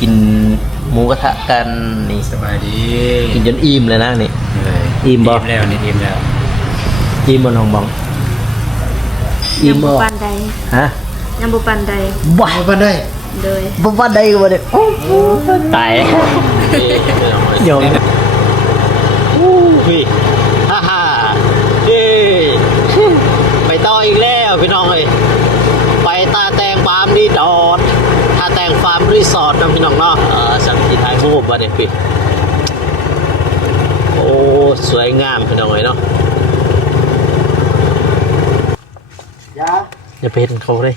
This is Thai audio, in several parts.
กินหมูกระทะกันนี่ สบายดี กินจนอิ่มเลยนะนี่อิ่มบ่ แล้วนี่อิ่มแล้ว อิ่มบนห้องบองอิ่มบ่ ปันใด ฮะ ยังบุปันใด บ่ มาได้ เลย บ่ว่าได้ก็บ่ได้โอ้โหตายโยมพี่ฮ่าฮ่าไปต่ออีกแล้วพี่น้องเอ้ยไปตาแตงฟาร์มดีดอดตาแตงฟาร์มรีสอร์ทนะพี่น้องเนาะสังที่ถ่ายรูปบ่ได้พี่โอ้สวยงามพี่น้องเอ้ยเนาะอย่าไปเห็นเขาเลย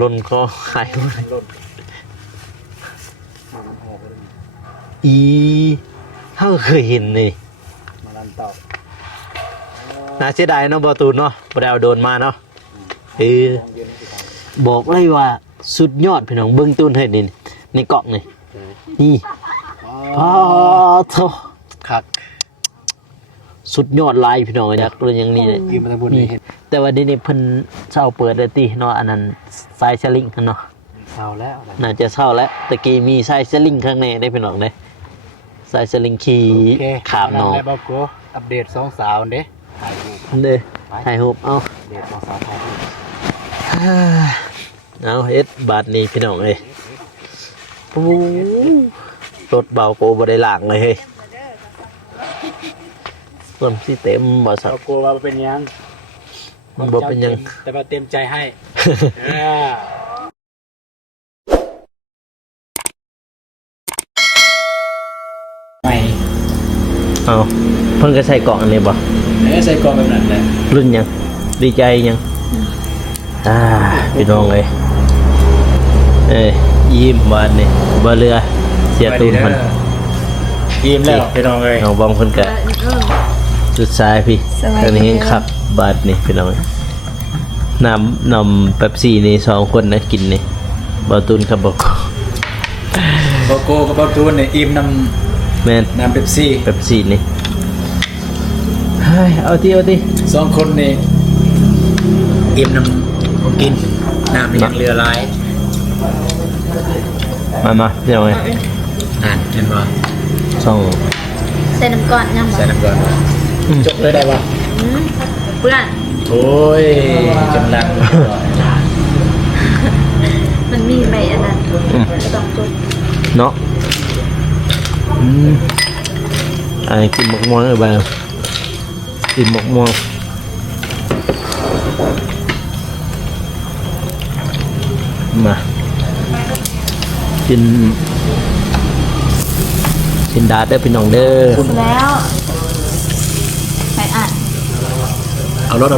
ล้นก็หายไปเขาเคยเห็นนี่น่าเสียดายเนาะบอตูนเนาะบ่ได้เอาโดนมาเนาะบอกเลยว่าสุดยอดพี่น้องเบิ้งตูนให้ดินในเกาะนี่พอเท่าคักสุดยอดลายพี่น้องอยากรู้อย่างนี้เลยแต่ว่าเดี๋ยวนี้เพิ่นเช่าเปิดได้ติเนาะอันนั้นสายสลิงเนาะเช่าแล้วน่าจะเช่าแล้วตะกี้มีสายสลิงข้างในได้พี่น้องเด้สายสลิงขี่ขามน้องแล้วบอกกูอัปเดต2 สาวเด้ถ่ายรูปเด้ถ่ายรูปเอา เดต2 สาวถ่ายรูป เอาเฮ็ดบาทนี้พี่น้องเอ้ยโอ้รถเบาโกบ่ได้ล้างเลยเฮ้ยเพิ่มสิเต็มบ่สัก กลัวว่าเป็นยัง มันบ่เป็นยัง แต่ว่าเต็มใจให้ไม่ เอาเพิ่นก็ใส่กล่องอันนี้บ่ ใส่กล่องแบบนั้นแหละ รุ่นยังดีใจยังพี่น้องเอ้ยยิ้มบาดนี่บ่เรือเสียตูนมัน ยิ้มแล้วพี่น้องเอ้ย เอาบองเพิ่นก็จุดซ้ายพี่ตอนนี้ยังขับบาดนี่พี่น้องนำเป๊ปซี่นี่2คนนะกินนี่บ่ตูนกับบ่โก โกโก้กับเบาตูนเนี่ยอิ่มน้ แม่น ำเป๊ปซี่ เป๊ปซี่นี่เฮ้ยเอาติ 2 คนนี่อิ่มน้ำผมกินน้ำยังเรือลาย มาพี่น้องเอ้ย เห็นป่ะ ช่อง ใส่น้ำก่อนยังบ่ ใส่น้ำก่อนจบเลยได้ป่ะ เพื่อน โอ้ยจำลัง มันมีใบอันนั้นจะต้องจด เนาะกินหมกม่วงเลยบ้างกินหมกม่วงมากินดาดได้พี่น้องเด้อ แล้วไปอ่าน เอารถ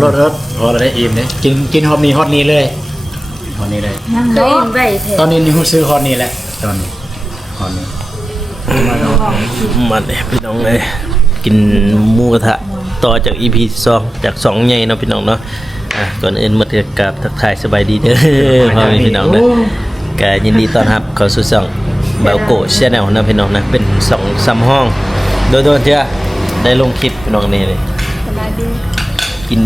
พอเราได้อิ่มเนี่ยกินฮอตนี้เลยฮอตนี้เลย ยังเคยใบเถ ตอ อะ นนี้นี่คุณซื้อฮอตนี้แหละตอนนี้ฮอตนี้ มันเนี่ยพี่น้องเลยกินหมูกระทะต่อจาก EP 2จาก2ใหญ่เนาะพี่น้องเนาะก่อนอื่นมาเถือกกับทักทายสบายดีเด้อพ่อแม่พี่น้องเด้อก็ยินดีต้อนรับเข้าสู่ช่องเบลโกชแนลนะพี่น้องนะเป็น2-3ห้องโดยเจ้าได้ลงคลิปพี่น้องนี่เลย สบายดี กิน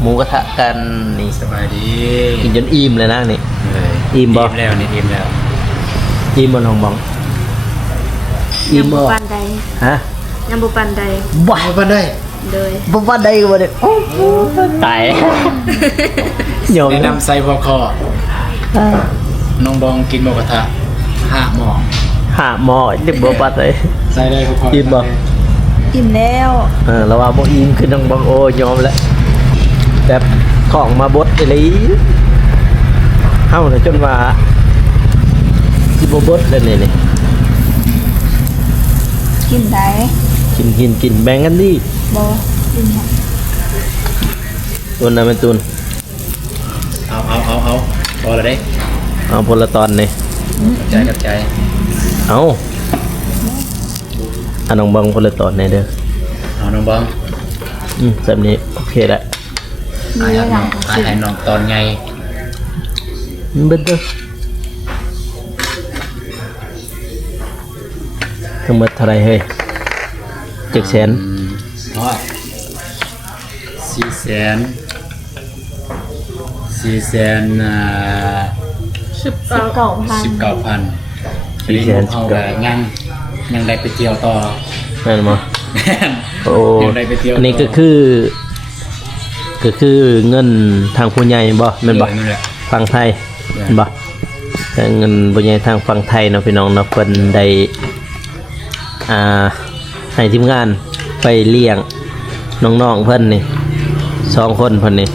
หมูกระทะกันนี่ สบายดี กินจนอิ่มเลยนะนี่อิ่มบ่ แล้วนี่อิ่มแล้ว อิ่มบนห้องบอง ยั อิ่ม งบุ บ่ ปันใด ฮะ ยังบุปันใด บ่ มาได้ เลย บ่ว่าได้ก็บ่ได้โอ้โหตายโยม แนะนำใส่หัวคอน้องบองกินหมูกระทะ5 หม้อ หาหม้อจะบ่ปัดเลย ใส่ได้หัวคอ อิ่มบ่ อิ่มแล้ว เราว่าบ่อิ่มคือน้องบองโอ้ยอมแล้วแต่ของมาบดอีหลีเฮาน่ะจนว่าสิบ่บดเลยนี่ กินได้ กินแบ่งกันดิ บ่กิน ตุนน่ะแม่ตุน เอาพอแล้วได้ เอาพลตอนนี่ กับใจ เอาน้องบองพลตอนนี่เด้อ เอาน้องบอง แบบนี้โอเคแล้ว ให้น้องตอนไง เบิดเด้อทั้งหมดเท่าไหร่เฮ้ย700,000 400,000 19,000 4แสนเอาก็ยังได้ไปเที่ยวต่อ แม่นบ่โอ้ ยังได้ไปเที่ยว อันนี้ก็คือเงินทางผู้ใหญ่บ่แม่นบ่ นั่นแหละ ฝั่งไทยแม่นบ่แต่เงินผู้ใหญ่ทางฝั่งไทยเนาะพี่น้องเนาะเพิ่นได้ให้ทีมงานไปเลี้ยงน้องๆเพิ่นนี่2คนเพิ่นนี่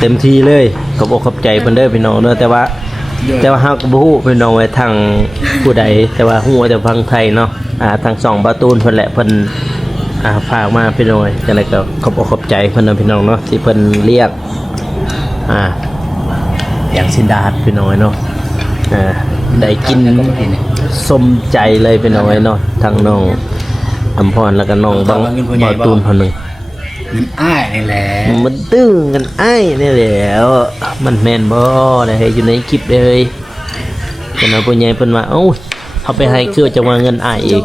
เต็มที่เลยขอบอกขอบใจเพิ่นเด้อพี่น้องเด้อแต่ว่าเฮาก็บ่ฮู้พี่น้องไว้ทางผู้ใดแต่ว่าฮู้แต่ฝั่งไทยเนาะทาง2ประตูนเพิ่นแหละเพิ่นฝากมาพี่น้องจังได๋ก็ขอบอกขอบใจเพิ่นเนาะพี่น้องเนาะที่เพิ่นเรียกอย่างสินดาดพี่น้องเนาะได้กินสมใจเลยพี่น้องเนาะทางน้องอำพรแล้วก็น้องบ่ตูนเพิ่นนึง เงินอ้ายนี่แหละ มันตื้อกันอ้ายนี่แหล้วมันแม่นบ่ได้ให้อยู่ในคลิปเลยเพิ่นว่าผู้ใหญ่เพิ่นว่าเอ้าเอาไปให้คือจะว่าเงินอ้ายอีก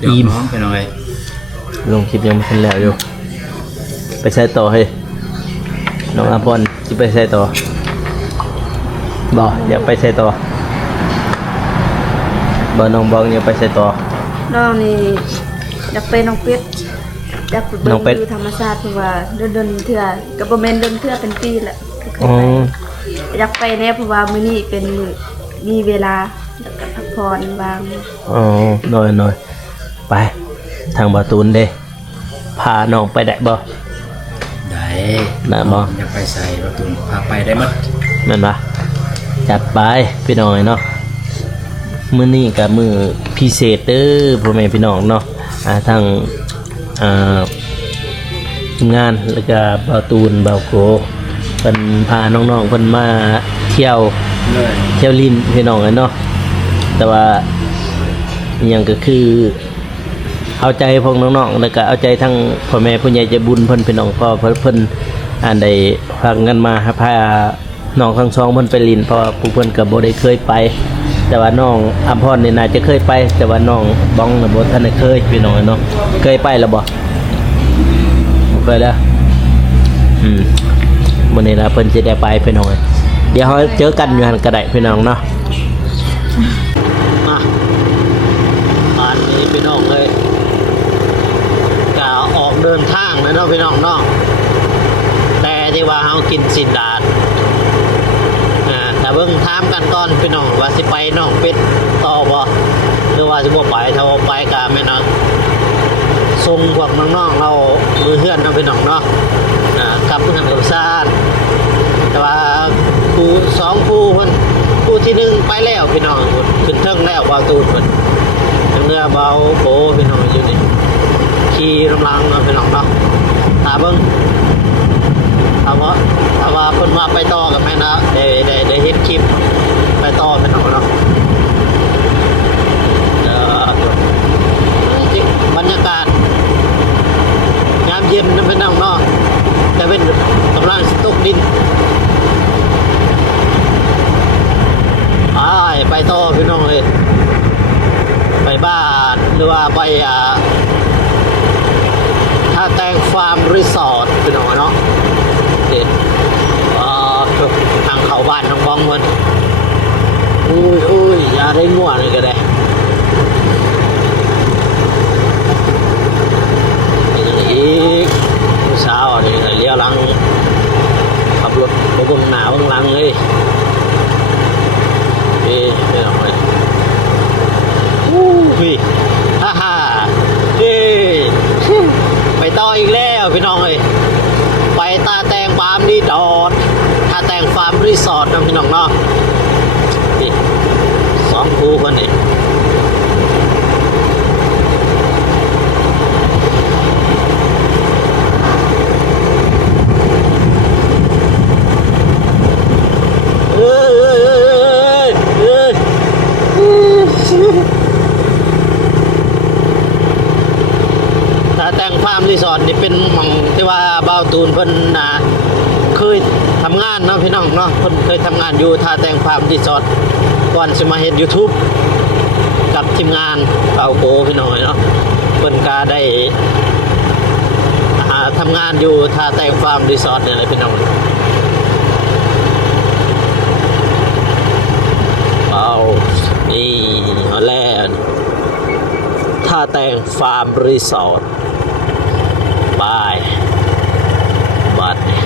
เดี๋ยวน้องไปหน่อย ลงคลิปยังไม่ทันแล้วอยู่ไปใช้ต่อให้น้องอาพรสิไปใช้ต่อบ่อยากไปใช้ต่อบ่น้องบองอยากไปใช้ต่อ น้องนี่อยากเป็นน้องเป็ดอยากฝึกเบิ่ น้องเป็ด งดูธรรมชาติเพราะว่าเดินเทื่อก็บ่แม่นเดินเทื่อเป็นปีแหละก็เคย อ๋อ ไปอยากไปแน่เพราะว่ามื้อนี้เป็นมื้อมีเวลาแล้วก็พักผ่อนบาง อ๋อน้อยไปทางบ่ตูนเด้พาน้องไปได้บ่ ได้ ได้บ่ อยากไปใส่ประตูพาไปได้หมด แม่นบ่จัดไปพี่น้องเนาะมื้อนี้ก็มื้อพิเศษเด้อพ่อแม่พี่น้องเนาะทางทีมงานแล้วก็บ่าวตูนบ่าวโกเพิ่นพาน้องๆเพิ่นมาเที่ยว เลย ลินพี่น้องเนาะแต่ว่าอหยังก็คือเอาใจพวกน้องๆแล้วก็เอาใจทั้งพ่อแม่ผู้ใหญ่ใจบุญเพิ่นพี่น้องเพราะเพิ่นได้พาเงินมาพาน้องทั้งสองเพิ่นไปลินเพราะว่าผู้เพิ่นก็บ่ได้เคยไป แต่ว่าน้องอัมพรนี่น่าจะเคยไป แต่ว่าน้องบ้องน่ะบ่ทันได้เคยพี่น้องเนาะเคยไปแล้วบ่เคยแล้วมื้อนี้นะเพิ่นสิได้ไปพี่น้องเดี๋ยวเฮาเจอกันอยู่หั่นก็ได้พี่น้องเนาะมาบ้านนี้พี่น้องเลยก็ออกเดินทางแล้วเนาะพี่น้องเนาะแต่ที่ว่าเฮากินสินดาดแต่เบิ่งถามกันก่อนพี่น้องว่าสิไปน้องเป็ดต่อบ่หรือว่าสิบ่ไปถ้าบ่ไปก็แม่นส่งพวกน้องๆเรามือเฮือนเนาะพี่น้องเนาะกลับเพื่อนกับซาดแต่ว่าผู้2ผู้เพิ่นผู้ที่1ไปแล้วพี่น้องขึ้นเทิงแล้วบ่าวตูนเพิ่นยังเหลือเบาโบพี่น้องอยู่นี่ขี่ลำลังเนาะพี่น้องเนาะถ้าเบิ่งถ้าว่าเพิ่นว่าไปต่อกับแม่นะได้เฮ็ดคลิปไปต่อพี่น้องเนาะบรรยากาศยามเย็นนะพี่น้องเนาะแต่เป็นกำลังตกดินไปต่อพี่น้องเลยไปบ้านหรือว่าไปท่าแตงฟาร์มรีสอร์ทพี่น้องเนาะเด็ดทางเข้าบ้านน้องบ้องมันอุ้ยอย่าได้ง่วงเลยก็ได้อีกเช้านี่เลี้ยวหลังขับรถไปบนหน้าบนหลังเลยไม่ต้องเลยพี่ฮ่าไปต่ออีกแล้วพี่น้องเลยไปตาแตงฟาร์มรีสอร์ทตาแตงฟาร์มรีสอร์ทนะพี่น้องเนาะนี่2คู่คนนี้รีสอร์ทนี่เป็นหม่องที่ว่าบ่าวตูนเพิ่นเคยทำงานเนาะพี่น้องเนาะเพิ่นเคยทำงานอยู่ท่าแตงฟาร์มรีสอร์ทก่อนสิมาเฮ็ด YouTube กับทีมงานบ่าวโกพี่น้องเนาะเพิ่นก็ได้ทำงานอยู่ท่าแตงฟาร์มรีสอร์ทนี่แหละพี่น้อง แตงฟาร์มรีสอร์ทบายบัดนี้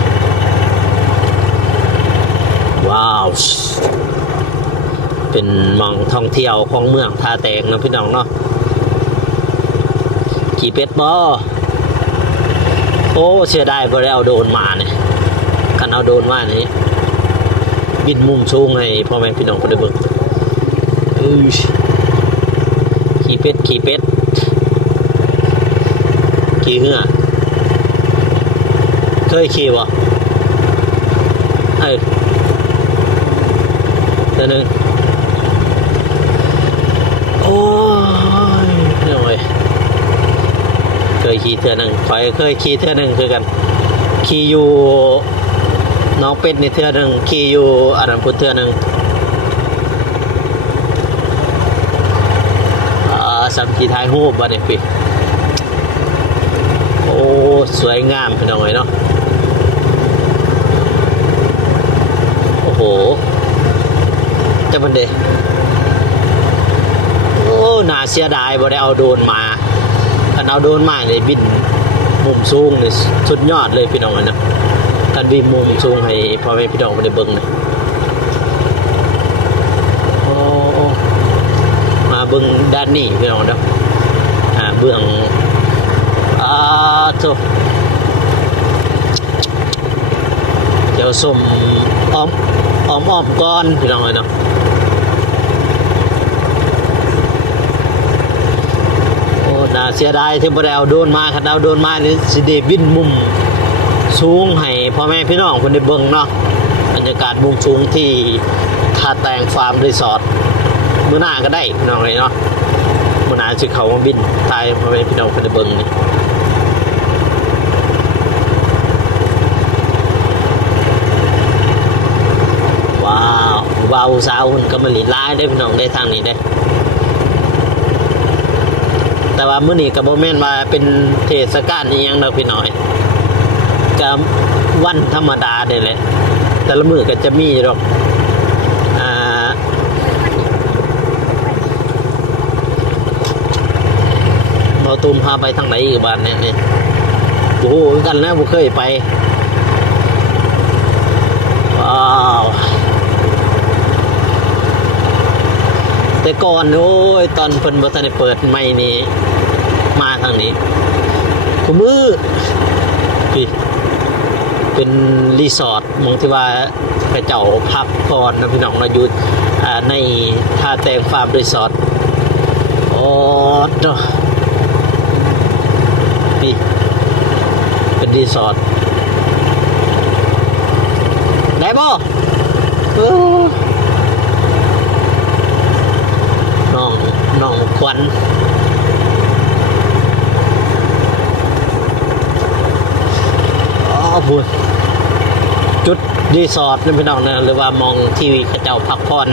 ว้าวเป็นหม่องท่องเที่ยวของเมืองท่าแตงนะพี่น้องเนาะขี่เป็ดบ่โอ้เสียดายบ่ได้เอาโดรนมาเนี่ยคันเอาโดรนมานี่บินมุมสูงให้พ่อแม่พี่น้องคนได้เบิ่งขี่เป็ดขี่เหือเคยขี่บ่เดี๋ยวนึงโอ้ยพี่น้องเอ้ยเคยขี่เทื่อนึงข่อยเคยขี่เทื่อนึงคือกันขี่อยู่น้องเป็ดนี่เทื่อนึงขี่อยู่อันนั้นพุทธเทื่อนึงสัมผัสถ่ายรูปบัดนี้พี่โอ้สวยงามพี่น้องเอ้ยเนาะโอ้โหแต่มันเด้โอ้น่าเสียดายบ่ได้เอาโดรนมาถ้าเอาโดรนมาเลยบินมุมสูงนี่สุดยอดเลยพี่น้องเอ้ยเนาะการบินมุมสูงให้พ่อแม่พี่น้องได้เบิ่งนะโอ้มาเบิ่งด้านนี้พี่น้องเนาะเบื้องทุกเดี๋ยวส้มอ้อมก้อนพี่น้องเลยเนาะโอ้น่าเสียดายที่บ่ได้เอาโดรนมาคันเอาโดรนมานี่สิได้บินมุมสูงให้พ่อแม่พี่น้องเพิ่นได้เบิ่งเนาะบรรยากาศมุมสูงที่ท่าแตงฟาร์มรีสอร์ทมื้อหน้าก็ได้พี่น้องเลยเนาะมื้อหน้าสิเข้ามาบินถ่ายพ่อแม่พี่น้องเพิ่นได้เบิ่งนี่ว้าวสาวคนก็มาหลีดร้ายได้พี่น้องได้ทางนี้ได้แต่ว่ามื้อนี้ก็บ่แม่นว่าเป็นเทศกาลอีหยังดอกพี่น้อยก็วันธรรมดาได้แหละแต่ละมื้อก็จะมีดอกบ่ตูมพาไปทางไหนอีกบ้านเนี่ยนี่โอ้โหกันนะบ่เคยไปว้าวแต่ก่อนโอ้ยตอนเพิ่นบ่ทันได้เปิดใหม่นี่มาทางนี้คุมือพี่เป็นรีสอร์ทมองที่ว่าพระเจ้าพักผ่อนนะพี่น้องเราอยู่ในท่าแตงฟาร์มรีสอร์ทโอ้ดพี่เป็นรีสอร์ทได้บ่น้องควันพูดจุดรีสอร์ทนี่พี่น้องนะหรือว่ามองทีวีข้าเจ้าพักผ่อน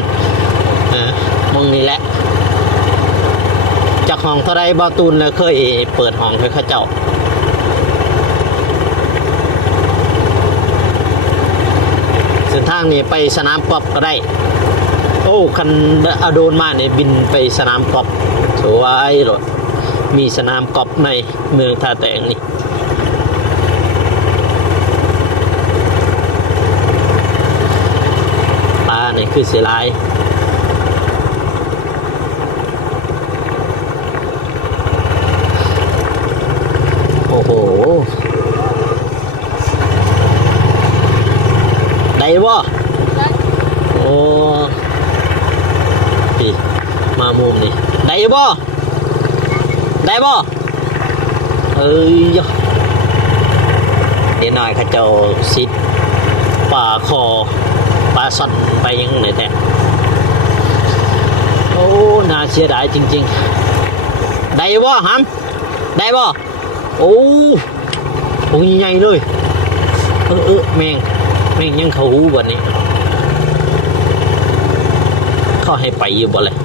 มองนี่แหละจากห้องเท่าไรบ่าวตูนเลยเคยเปิดห้องให้ข้าเจ้าเส้นทางนี้ไปสนามกอล์ฟก็ได้โอ้คันเอาโดรนมาเนี่ยบินไปสนามกอล์ฟสวยเลยมีสนามกอล์ฟในเมืองท่าแตงนี่ปลาเนี่ยคือเสียลายโอ้โหได้บ่โอ้พี่มามุมนี่ได้บ่ได้บ่เอ้ยเดี๋ยวหน่อยข้าเจ้าซิดป่าคอปลาซ่อนไปยังไหนแต่โอ้น่าเสียดายจริงๆได้บ่ฮัมได้บ่โอ้โหใหญ่เลยแม่งยังเขาหูวันนี้เขาให้ไปอยู่บ่เลย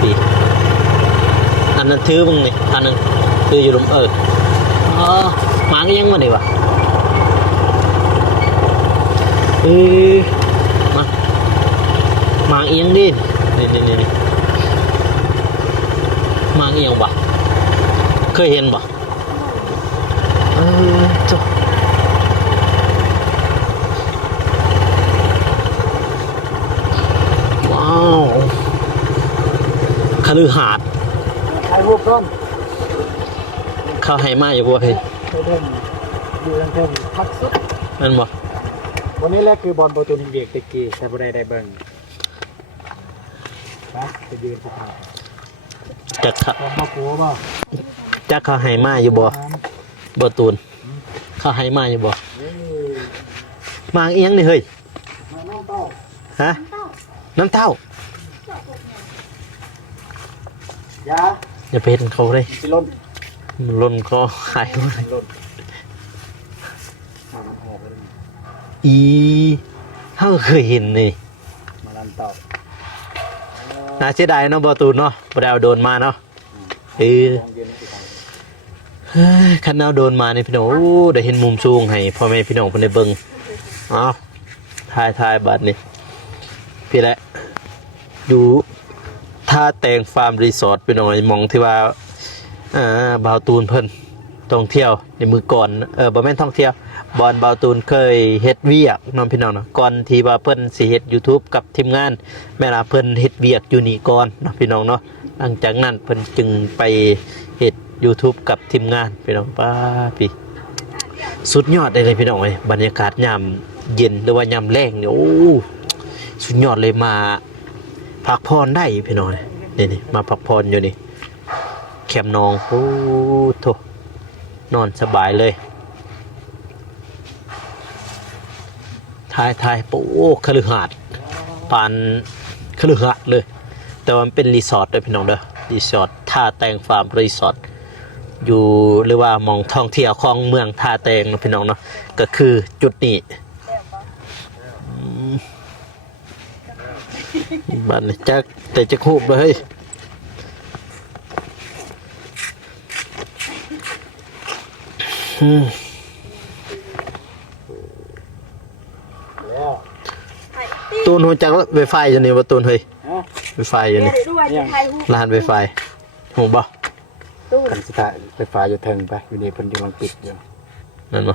ปีอันนั้นถือมึงนี่อันนึงถืออยู่ลมหมาก็ยังมาดีวะมา หมากเอียงดินี่หมากเอียงปะเคยเห็นปะจ้ะว้าวคฤหาสน์ ถ่ายรูปก่อน เข้าให้มาอยู่บ่เฮ้ย ไปเดินอยู่ทางเทิงพักสุด นั่นบ่ วันนี้แหละคือบอลโปรตุเกสตะกี้แต่บ่ได้เบิ่งไปยืนสิครับ จักเขา บอลมาปัวบ่ จักเขาให้มาอยู่บ่บ่ตูนเขาให้มาอยู่บ่หมากเอียงนี่เฮ้ย มาน้องเต้า ฮะน้ำเต้า ยา อย่าไปเห็นเขาเลย สิล้น มันล้นคอหายหมดเลย ล้นมามันออกไปเลย อีเขาเคยเห็นนี่ มาลันเต้า น่าเสียดายเนาะบ่ตูนเนาะบ่ได้เอาโดนมาเนาะลองเย็นให้สิครับ เฮ้ยคันเอาโดนมานี่พี่น้องโอ้ได้เห็นมุมสูงให้พ่อแม่พี่น้องเพิ่นได้เบิ่งอ้าวถ่ายบัดนี้พี่แหละอยู่ท่าแตงฟาร์มรีสอร์ทพี่น้องมองที่ว่าบ่าวตูนเพิ่นท่องเที่ยวในมือก่อนบ่แม่นท่องเที่ยวบอลบ่าวตูนเคยเฮ็ดเวียกน้องพี่น้องเนาะก่อนที่ว่าเพิ่นสิเฮ็ด YouTube กับทีมงานแม่ล่ะเพิ่นเฮ็ดเวียกอยู่นี่ก่อนเนาะพี่น้องเนาะหลังจากนั้นเพิ่นจึงไปเฮ็ด YouTube กับทีมงานพี่น้องป้าพี่สุดยอดเลยพี่น้องเอ้ยบรรยากาศยามเย็นหรือว่ายามแล้งเนี่ยโอ้สุดยอดเลยมาพักผ่อนได้พี่น้องนี่มาพักผ่อนอยู่นี่แคมป์นองโอ้โถนอนสบายเลยทายโอ้คฤหาสน์ปานคฤหาสน์เลยแต่ว่ามันเป็นรีสอร์ทด้วยพี่น้องเด้อรีสอร์ทท่าแตงฟาร์มรีสอร์ทอยู่หรือว่ามองท่องเที่ยวของเมืองท่าแตงนะพี่น้องเนาะก็คือจุดนี้บ้านนี้จักแต่จะคูบเลยแล้ว ตูนหัวจักไวไฟอยู่นี่ว่าตูนเฮ้ย ฮะ ไวไฟอยู่นี่ ด้วยจะถ่ายรูป ร้านไวไฟหูบ่ ตู้ กันสิตาไฟฟ้าอยู่เทิงไปอยู่นี่เพิ่นกำลังติดอยู่ นั่นบ่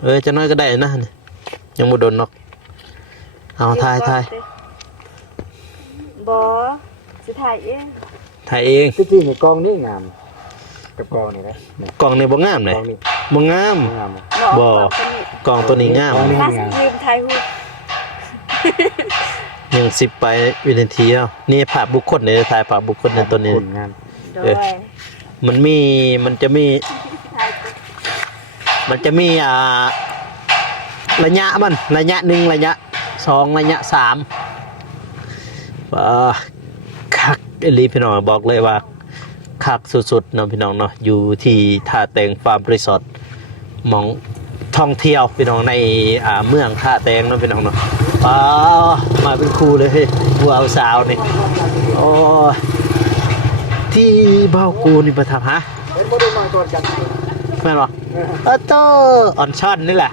ไป จะน้อยก็ได้นะนี่ยังบ่โดนนอกเอาถ่าย บอสิถ่ายเอง ถ่ายเอง ที่จริงนี่กองนี่งามกับกองนี่นะนี่ กล่องนี่บ่งามเลย กองนี่ บ่งาม งาม บ่ กล่องตัวนี้งาม กองนี่ ล่าสุดยืมถ่ายรูป ยัง10ไปวินาทีแล้วนี่ภาพบุคคลในถ่ายภาพบุคคลในตัวนี้ งาม โดย มันจะมี ถ่าย ระยะมันระยะ1ระยะ2ระยะ3คักอีหลีพี่น้องบอกเลยว่าคักสุดๆเนาะพี่น้องเนาะอยู่ที่ท่าแตงฟาร์มรีสอร์ทหมองท่องเที่ยวพี่น้องในเมืองท่าแตงเนาะพี่น้องเนาะมาเป็นครูเลยเฮ้ยบัวเอาสาวนี่โอ้ที่เบ้ากูนี่ประทับฮะ เป็นบ่ได้มาก่อนกัน แม่นบ่โตอ่อนช่อนนี่แหละ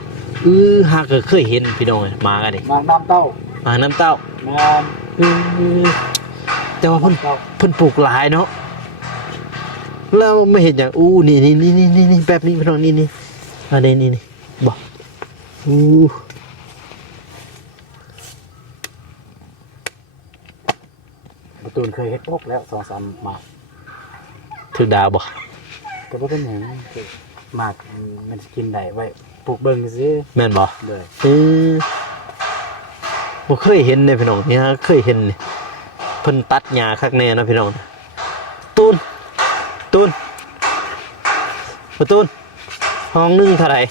หากเคยเห็นพี่น้องมากันนี่ มาน้ำเต้า มาน้ำเต้า งาม แต่ว่าเพิ่นปลูกหลายเนาะแล้วไม่เห็นอย่างนี่แบบนี้พี่น้องนี่อันนี้นี่บอกประตูนเคยเฮ็ดพกแล้ว2-3หมาก ถึงดาวบอก ก็บ่เป็นหยังหมากมันสิกินได้ไว้ปลูกเบิ่งซื่อ แม่นบอก เลย บ่เคยเห็นเลยพี่น้องนี่ฮะเคยเห็นนี่เพิ่นตัดหญ้าคักแน่นะพี่น้องตูนห้องนึงเท่าไหร่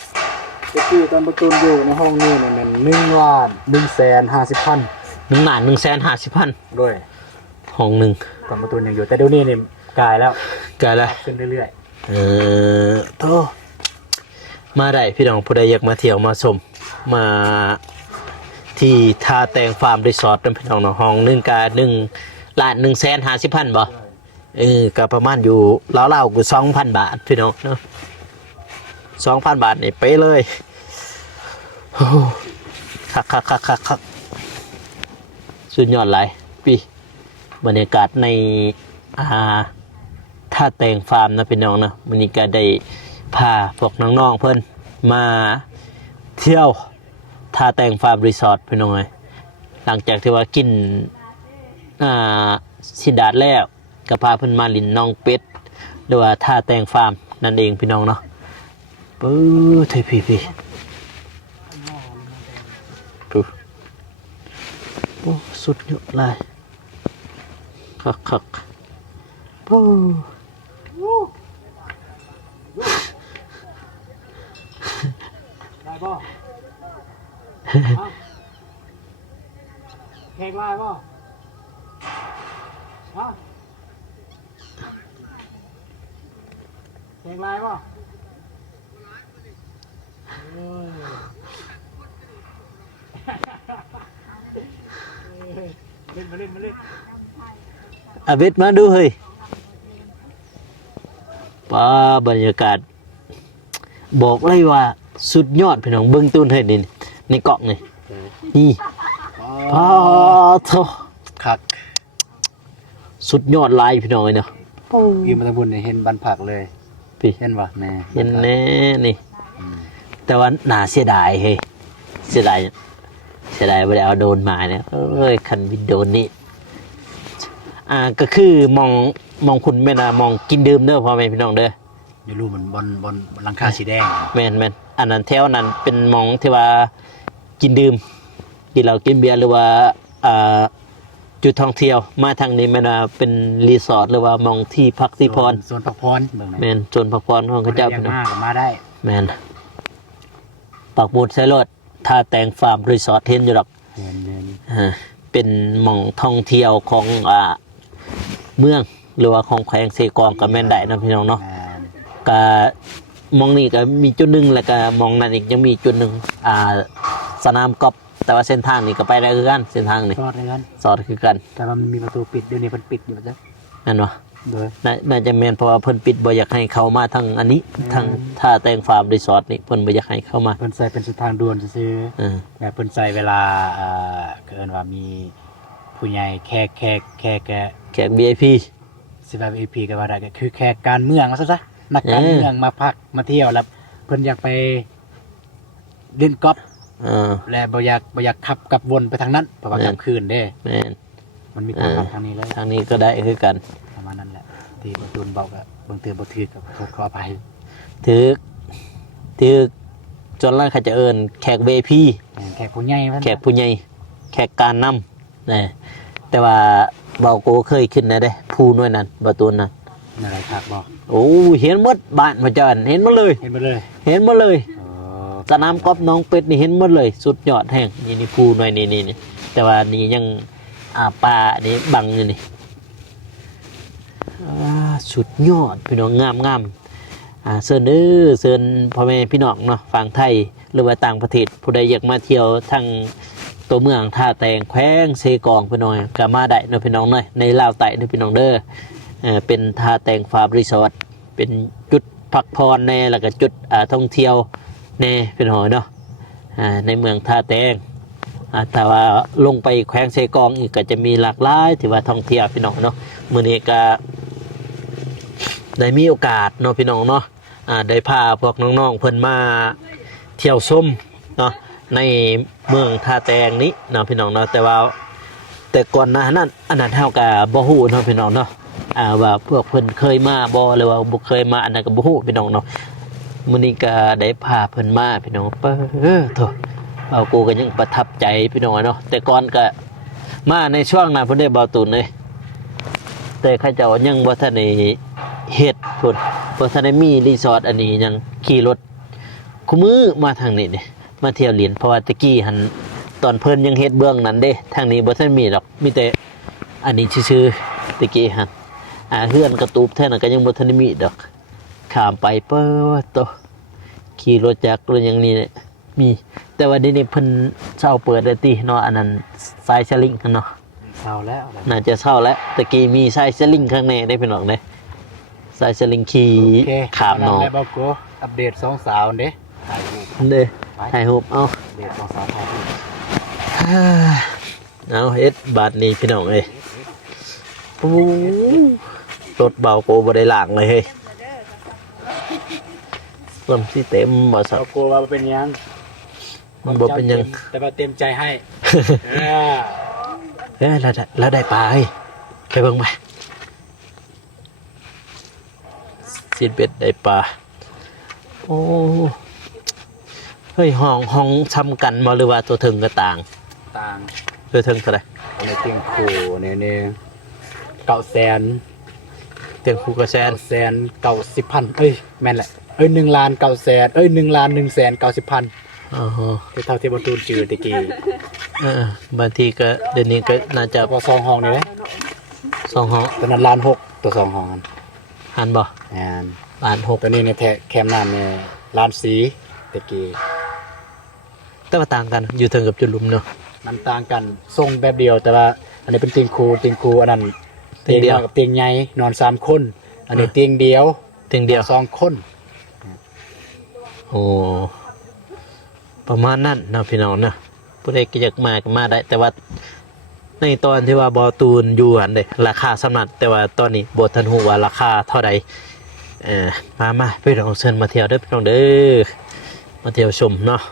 ที่ตอนประตูนอยู่ในห้องนี้เนี่ยมัน1,150,000 1,150,000 ด้วย ห้องนึง ตอนประตูนยังอยู่แต่เดี๋ยวนี้นี่กลายแล้ว กะละ ขึ้นเรื่อย โตมาได้พี่น้องผู้ใดอยากมาเที่ยวมาชมมาที่ท่าแตงฟาร์มรีสอร์ทนั่นพี่น้องเนาะห้องนึงกะ1,150,000บ่ก็ประมาณอยู่ราวๆกู 2,000 บาทพี่น้องเนาะ 2,000 บาทนี่ไปเลยโอ้คัก สุดยอดหลายปีบรรยากาศในท่าแตงฟาร์มนะพี่น้องนะวันนี้ก็ได้พาพวกน้องๆเพิ่นมาเที่ยวท่าแตงฟาร์มรีสอร์ทพี่น้องเลยหลังจากที่ว่ากินสิดาดแล้วก็พาเพิ่นมาลินน้องเป็ดหรือว่าท่าแตงฟาร์มนั่นเองพี่น้องเนาะปื้อเทพี่โอ้สุดยอดเลยคักปูได้ป่ะแข่งได้ป่ะฮะแข่งได้ป่ะเล่นมาเล่นมาเล่น อาวิทมาดูเฮ้ยป้าบรรยากาศบอกเลยว่าสุดยอดพี่น้องเบื้องต้นเฮ้ยนี่ในเกาะนี่ป้าโธ่ คัก สุดยอดลายพี่น้องเลยเนาะ ยืมมาตะบุญเห็นบันผักเลย พี่ เห็นปะแม่ เห็นแน่นี่แต่ว่าน่าเสียดายเฮ้ยเสียดายไม่ได้เอาโดนมาเนี่ยเอ้ยคันวินโดนนี่ก็คือมองคุณแม่นะมองกินดื่มเด้อพ่อแม่พี่น้องเด้อ อย่ารู้มันบนหลังคาสีแดง แม่นอันนั้นแถวนั้นเป็นมองที่ว่ากินดื่มกินเหล้ากินเบียร์หรือว่าจุดท่องเที่ยวมาทางนี้แม่นะเป็นรีสอร์ทหรือว่ามองที่พักที่พร โซนพักพรเมืองไหน แม่นโซนพักพรของเขาเจ้า พี่ พี่น้อง มากมาได้ แม่นปักหมุดใส่รถท่าแตงฟาร์มรีสอร์ทเห็นอยู่หรอก เห็น เป็นหม่องท่องเที่ยวของเมืองหรือว่าของแขวงเซกองกับแม่นได้นะพี่น้องเนาะก็มองนี่ก็มีจุดหนึ่งแล้วก็มองนั่นอีกยังมีจุดหนึ่งสนามกอล์ฟแต่ว่าเส้นทางนี่ก็ไปได้คือกันเส้นทางนี่ ซอดเลยกัน สอดคือกัน แต่มันมีประตูปิดเดี๋ยวนี้มันปิดอยู่จ้ะ นั่นวะ โดย น่าจะแม่นเพราะว่าเพิ่นปิดบ่อยากให้เข้ามาทางอันนี้ทางท่าแตงฟาร์มรีสอร์ทนี่เพิ่นบ่อยากให้เข้ามา เพิ่นใส่เป็นสุดทางด่วนซื้อ แบบเพิ่นใส่เวลาเกินว่ามีผู้ใหญ่แขก แขก VIP สิบา VIP ก็ว่าได้ก็คือแขกการเมืองซะนักการเมืองมาพักมาเที่ยวแล้วเพิ่นอยากไปเล่นกอล์ฟ และบ่อยากขับกลับวนไปทางนั้นเพราะว่ากลางคืนเด้ แม่น มันมีคนขับทางนี้เลย ทางนี้ก็ได้คือกัน ประมาณนั้นแหละที่บ่ตูนบอกก็บางเตือนบ่ถือก็ขออภัย ถือจนแล้วเขาจะเอิ้นแขก VIP แขกผู้ใหญ่เพิ่น แขกผู้ใหญ่แขกการนำนี่แต่ว่าเบาโกเคยขึ้นนะเด้ผู้น้อยนั้นประตูนั้น อะไรครับบอก โอ้เห็นหมดบ้านมาจอนเห็นหมดเลย เห็นไปเลย เห็นหมดเลย อ๋อ สนามกอล์ฟน้องเป็ดนี่เห็นหมดเลยสุดยอดแห่งนี่ผู้น้อยนี่แต่ว่านี่ยังป่านี่บังอยู่นี่สุดยอดพี่น้องงามเซิร์นเซิร์นพ่อแม่พี่น้องเนาะฝั่งไทยหรือว่าต่างประเทศผู้ใดอยากมาเที่ยวทางตัวเมืองท่าแตงแขวงเซกองพี่น้องก็มาได้เนาะพี่น้องเนาะในลาวใต้เนาะพี่น้องเด้อเป็นท่าแตงฟาร์มรีสอร์ทเป็นจุดพักผ่อนแน่แล้วก็จุดท่องเที่ยวแน่พี่น้องเนาะในเมืองท่าแตงแต่ว่าลงไปแขวงเซกองอีกก็จะมีหลากหลายที่ว่าท่องเที่ยวพี่น้องเนาะมื้อนี้ก็ได้มีโอกาสเนาะพี่น้องเนาะได้พาพวกน้องๆเพิ่นมาเที่ยวชมเนาะในเมืองท่าแตงนี้เนาะพี่น้องเนาะแต่ก่อนหน้านั้นอันนั้นเฮาก็บ่ฮู้เนาะพี่น้องเนาะว่าพวกเพิ่นเคยมาบ่หรือว่าบ่เคยมาอันนั้นก็บ่ฮู้พี่น้องเนาะมื้อนี้ก็ได้พาเพิ่นมาพี่น้องโธ่เอากูก็ยังประทับใจพี่น้องเนาะแต่ก่อนก็มาในช่วงนั้นเพิ่นได้เบาตูนเลยแต่เขาเจ้ายังบ่ทันได้เฮ็ดพุ่นบ่ทันได้มีรีสอร์ทอันนี้ยังขี่รถคุมือมาทางนี้นี่มาเที่ยวเรียนเพราะว่าตะกี้หันตอนเพิ่นยังเฮ็ดเบื้องนั้นเด้ทางนี้บ่ทันมีดอกมีแต่อันนี้ซื่อๆตะกี้หันเฮือนกระตูบแท้นั้นก็ยังบ่ทันได้มีดอกข้ามไปเปิ้โตขี่รถจักรรถอย่างนี้เนี่ยมีแต่ว่าเดี๋ยวนี้เพิ่นเช่าเปิดได้ติเนาะอันนั้นสายสลิงเนาะ เศร้าแล้ว น่าจะเช่าแล้วตะกี้มีสายสลิงข้างในได้พี่น้องเด้สายสลิงขี่ข้ามหนอง แล้วบอกกูอัปเดต2สาวเด้ถ่ายรูป เด้ถ่ายรูปเอา อัปเดต2สาวถ่ายรูป เอาเฮ็ดบาทนี้พี่น้องเอ้ยปู๊รถเบาโปบ่ได้ล้างเลยเฮ้ยลำที่เต็มบ่สั เรา บ กลัวว่าเป็นยัง มันบ่เป็นหยัง แต่ว่าเต็มใจให้ เอ้ยแล้วได้ปลาเฮ้ยไปเบิ่งไปสิเบ็ดได้ปลาโอ้เฮ้ยห้องซ้ำกันบ่หรือว่าตัวถึงก็ต่าง ต่าง ตัวถึงเท่าไหร่ ในเตียงคูเนี่ย900,000 เตียงคูกระแซน 990,000เอ้ยแม่นแหละ1,900,0001,190,000 อ๋อฮะ ที่เท่าที่บรรทุนจืดตะกี้ บางทีก็เดี๋ยวนี้ก็น่าจะ พอซองห้องนี่ไหม 2 ห้อง ตัวนั้น1,600,000ตัวซองห้องกัน หันบ่ งาน ล้านหก ตัวนี้ในแทแคมน้ำเนี่ย1,400,000ตะกี้ แต่ว่าต่างกันอยู่ถึงกับจุดหลุมเนาะ มันต่างกันทรงแบบเดียวแต่ว่าอันนี้เป็นเตียงคูอันนั้น เตียงเดียว น้อกับเตียงใหญ่นอน3คนอันนี้เตียงเดียว ถึงเดียว 2คน โอ้ประมาณนั้นเนาะพี่น้องเนาะผู้ใดก็อยากมาก็มาได้ แต่ว่าในตอนที่ว่าบอตูนอยู่อันเด้ราคาสำนักแต่ว่าตอนนี้บทันหูว่าราคาเท่าใดมาพี่น้องเชิญมาเที่ยวเด้อพี่น้องเด้อมาเที่ยวชมเนาะ